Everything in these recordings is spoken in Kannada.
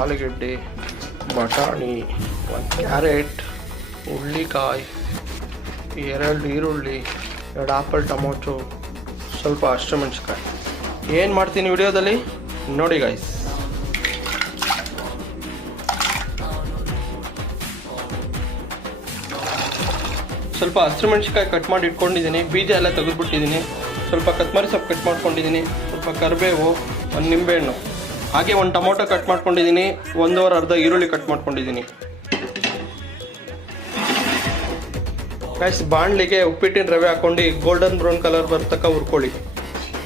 ಆಲೂಗೆಡ್ಡೆ, ಬಟಾಣಿ, ಒಂದು ಕ್ಯಾರೆಟ್, ಹುಳ್ಳಿಕಾಯಿ, 2 ಈರುಳ್ಳಿ, 2 ಆಪಲ್ ಟೊಮೊಟೊ, ಸ್ವಲ್ಪ ಹಸಿಮೆಣಸಿನಕಾಯಿ. ಏನು ಮಾಡ್ತೀನಿ ವಿಡಿಯೋದಲ್ಲಿ ನೋಡಿ ಗಾಯ್ಸ್. ಸ್ವಲ್ಪ ಹಸಿಮೆಣಸಿನಕಾಯಿ ಕಟ್ ಮಾಡಿ ಇಟ್ಕೊಂಡಿದ್ದೀನಿ, ಬೀಜ ಎಲ್ಲ ತೆಗೆದುಬಿಟ್ಟಿದ್ದೀನಿ. ಸ್ವಲ್ಪ ಕೊತ್ತಂಬರಿ ಸೊಪ್ಪು ಕಟ್ ಮಾಡ್ಕೊಂಡಿದ್ದೀನಿ, ಸ್ವಲ್ಪ ಕರಿಬೇವು, ಒಂದು ನಿಂಬೆಹಣ್ಣು, ಹಾಗೆ ಒಂದು ಟೊಮೊಟೊ ಕಟ್ ಮಾಡ್ಕೊಂಡಿದ್ದೀನಿ, 1 ಅರ್ಧ ಈರುಳ್ಳಿ ಕಟ್ ಮಾಡ್ಕೊಂಡಿದ್ದೀನಿ. ಗೈಸ್ ಬಾಣಲಿಗೆ ಉಪ್ಪಿಟ್ಟಿನ ರವೆ ಹಾಕ್ಕೊಂಡು ಗೋಲ್ಡನ್ ಬ್ರೌನ್ ಕಲರ್ ಬರ್ತಕ್ಕ ಹುರ್ಕೊಳ್ಳಿ.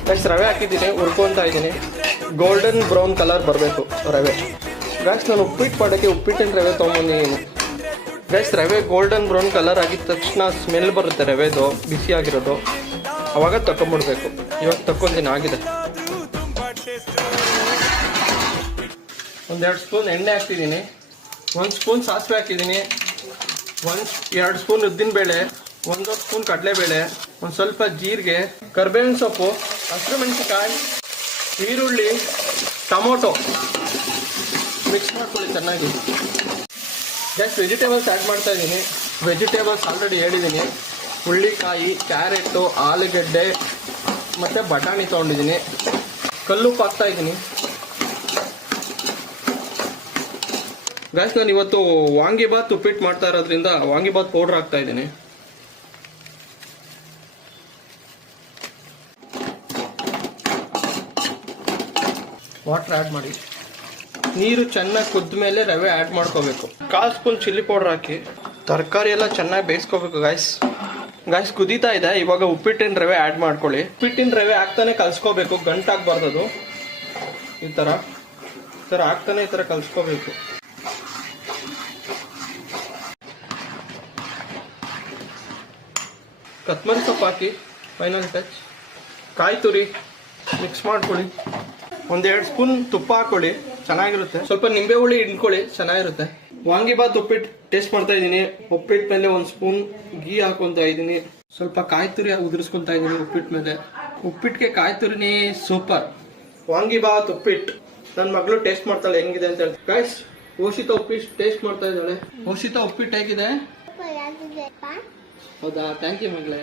ಗೈಸ್ ರವೆ ಹಾಕಿದ್ದೀನಿ, ಹುರ್ಕೊತಾ ಇದ್ದೀನಿ. ಗೋಲ್ಡನ್ ಬ್ರೌನ್ ಕಲರ್ ಬರಬೇಕು ರವೆ. ಗೈಸ್ ನಾನು ಉಪ್ಪಿಟ್ಟು ಮಾಡೋಕ್ಕೆ ಉಪ್ಪಿಟ್ಟಿನ ರವೆ ತೊಗೊಂಬಂದಿದ್ದೀನಿ. ಗೈಸ್ ರವೆ ಗೋಲ್ಡನ್ ಬ್ರೌನ್ ಕಲರ್ ಆಗಿದ ತಕ್ಷಣ ಸ್ಮೆಲ್ ಬರುತ್ತೆ ರವೆದು, ಬಿಸಿಯಾಗಿರೋದು, ಅವಾಗ ತಗೊಂಬಿಡ್ಬೇಕು. ಇವಾಗ ತಗೊಂತೀನಿ, ಆಗಿದೆ. 1-2 ಸ್ಪೂನ್ ಎಣ್ಣೆ ಹಾಕ್ತಿದ್ದೀನಿ, 1 ಸ್ಪೂನ್ ಸಾಸಿವೆ ಹಾಕಿದ್ದೀನಿ, 2 ಸ್ಪೂನ್ ಉದ್ದಿನಬೇಳೆ, 1 ಸ್ಪೂನ್ ಕಡಲೆಬೇಳೆ, ಒಂದು ಸ್ವಲ್ಪ ಜೀರಿಗೆ, ಕರಿಬೇವಿನ ಸೊಪ್ಪು, ಹಸಿಮೆಣಸಿನಕಾಯಿ, ಈರುಳ್ಳಿ, ಟೊಮೊಟೊ ಮಿಕ್ಸ್ ಮಾಡ್ಕೊಳ್ಳಿ ಚೆನ್ನಾಗಿ. ಜಸ್ಟ್ ವೆಜಿಟೇಬಲ್ಸ್ ಆ್ಯಡ್ ಮಾಡ್ತಾ ಇದ್ದೀನಿ. ವೆಜಿಟೇಬಲ್ಸ್ ಆಲ್ರೆಡಿ ಹೇಳಿದ್ದೀನಿ. ಹುಳ್ಳಿಕಾಯಿ, ಕ್ಯಾರೆಟು, ಆಲೂಗೆಡ್ಡೆ ಮತ್ತು ಬಟಾಣಿ ತೊಗೊಂಡಿದ್ದೀನಿ. ಕಲ್ಲುಪ್ಪು ಹಾಕ್ತಾ ಇದ್ದೀನಿ. ಗೈಸ್ ನಾನು ಇವತ್ತು ವಾಂಗಿಬಾತ್ ಉಪ್ಪಿಟ್ಟು ಮಾಡ್ತಾ ಇರೋದ್ರಿಂದ ವಾಂಗಿಬಾತ್ ಪೌಡ್ರ್ ಹಾಕ್ತಾ ಇದ್ದೀನಿ. ವಾಟರ್ ಆ್ಯಡ್ ಮಾಡಿ, ನೀರು ಚೆನ್ನಾಗಿ ಕುದ್ದ ಮೇಲೆ ರವೆ ಆ್ಯಡ್ ಮಾಡ್ಕೋಬೇಕು. 1/4 ಸ್ಪೂನ್ ಚಿಲ್ಲಿ ಪೌಡ್ರ್ ಹಾಕಿ ತರಕಾರಿ ಎಲ್ಲ ಚೆನ್ನಾಗಿ ಬೇಯಿಸ್ಕೋಬೇಕು ಗಾಯ್ಸ್. ಕುದೀತಾ ಇದೆ. ಇವಾಗ ಉಪ್ಪಿಟ್ಟಿನ ರವೆ ಆ್ಯಡ್ ಮಾಡ್ಕೊಳ್ಳಿ. ಉಪ್ಪಿಟ್ಟಿನ ರವೆ ಹಾಕ್ತಾನೆ ಕಲಿಸ್ಕೋಬೇಕು, ಗಂಟಾಗಬಾರ್ದು. ಈ ಥರ ಹಾಕ್ತಾನೆ ಈ ಥರ ಕಲಿಸ್ಕೋಬೇಕು. ಕೊತ್ತಂಬರಿ ಸೊಪ್ಪು ಹಾಕಿ ಫೈನಲ್ ಟಚ್. ಕಾಯಿ ತುರಿ ಮಿಕ್ಸ್ ಮಾಡ್ಕೊಳ್ಳಿ. 1-2 ಸ್ಪೂನ್ ತುಪ್ಪ ಹಾಕೊಳ್ಳಿ, ಚೆನ್ನಾಗಿರುತ್ತೆ. ಸ್ವಲ್ಪ ನಿಂಬೆ ಹುಳಿ ಹಿಂಡ್ಕೊಳ್ಳಿ, ಚೆನ್ನಾಗಿರುತ್ತೆ. ವಾಂಗಿಬಾತ್ ಉಪ್ಪಿಟ್ಟು ಟೇಸ್ಟ್ ಮಾಡ್ತಾ ಇದ್ದೀನಿ. ಉಪ್ಪಿಟ್ಟು ಮೇಲೆ 1 ಸ್ಪೂನ್ ಗೀ ಹಾಕೊತಾ ಇದ್ದೀನಿ. ಸ್ವಲ್ಪ ಕಾಯಿ ತುರಿ ಉದುರಿಸ್ಕೊತಾ ಇದ್ದೀನಿ ಉಪ್ಪಿಟ್ಟು ಮೇಲೆ. ಉಪ್ಪಿಟ್ಟಿಗೆ ಕಾಯಿ ತುರಿನೇ ಸೂಪರ್. ವಾಂಗಿಬಾತ್ ಉಪ್ಪಿಟ್ಟು ನನ್ನ ಮಗಳು ಟೇಸ್ಟ್ ಮಾಡ್ತಾಳೆ ಹೆಂಗಿದೆ ಅಂತ ಹೇಳಿ. ಗೈಸ್ ಓಷಿತಾ ಉಪ್ಪಿಟ್ಟು ಟೇಸ್ಟ್ ಮಾಡ್ತಾ ಇದ್ದಾಳೆ. ಓಷಿತಾ ಉಪ್ಪಿಟ್ಟು ಹೇಗಿದೆ? ಹೌದಾ, ಥ್ಯಾಂಕ್ ಯು ಮಗಳೇ.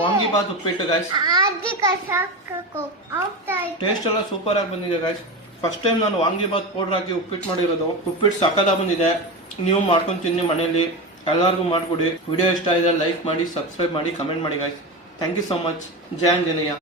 ವಾಂಗಿಬಾತ್ ಉಪ್ಪಿಟ್ಟು ಗೈಸ್ ಟೇಸ್ಟ್ ಎಲ್ಲ ಸೂಪರ್ ಆಗಿ ಬಂದಿದೆ ಗೈಸ್. ಫಸ್ಟ್ ಟೈಮ್ ನಾನು ವಾಂಗಿಬಾತ್ ಪೌಡರ್ ಹಾಕಿ ಉಪ್ಪಿಟ್ಟು ಮಾಡಿರೋದು. ಉಪ್ಪಿಟ್ಟು ಸಕ್ಕತ್ತಾಗಿ ಬಂದಿದೆ. ನೀವು ಮಾಡ್ಕೊಂಡು ತಿನ್ನಿ ಮನೆಯಲ್ಲಿ, ಎಲ್ಲರಿಗೂ ಮಾಡಿಕೊಡಿ. ವಿಡಿಯೋ ಇಷ್ಟ ಇದೆ ಲೈಕ್ ಮಾಡಿ, ಸಬ್ಸ್ಕ್ರೈಬ್ ಮಾಡಿ, ಕಮೆಂಟ್ ಮಾಡಿ guys. Thank you so much. ಜಯ ಆಂಜನೇಯ.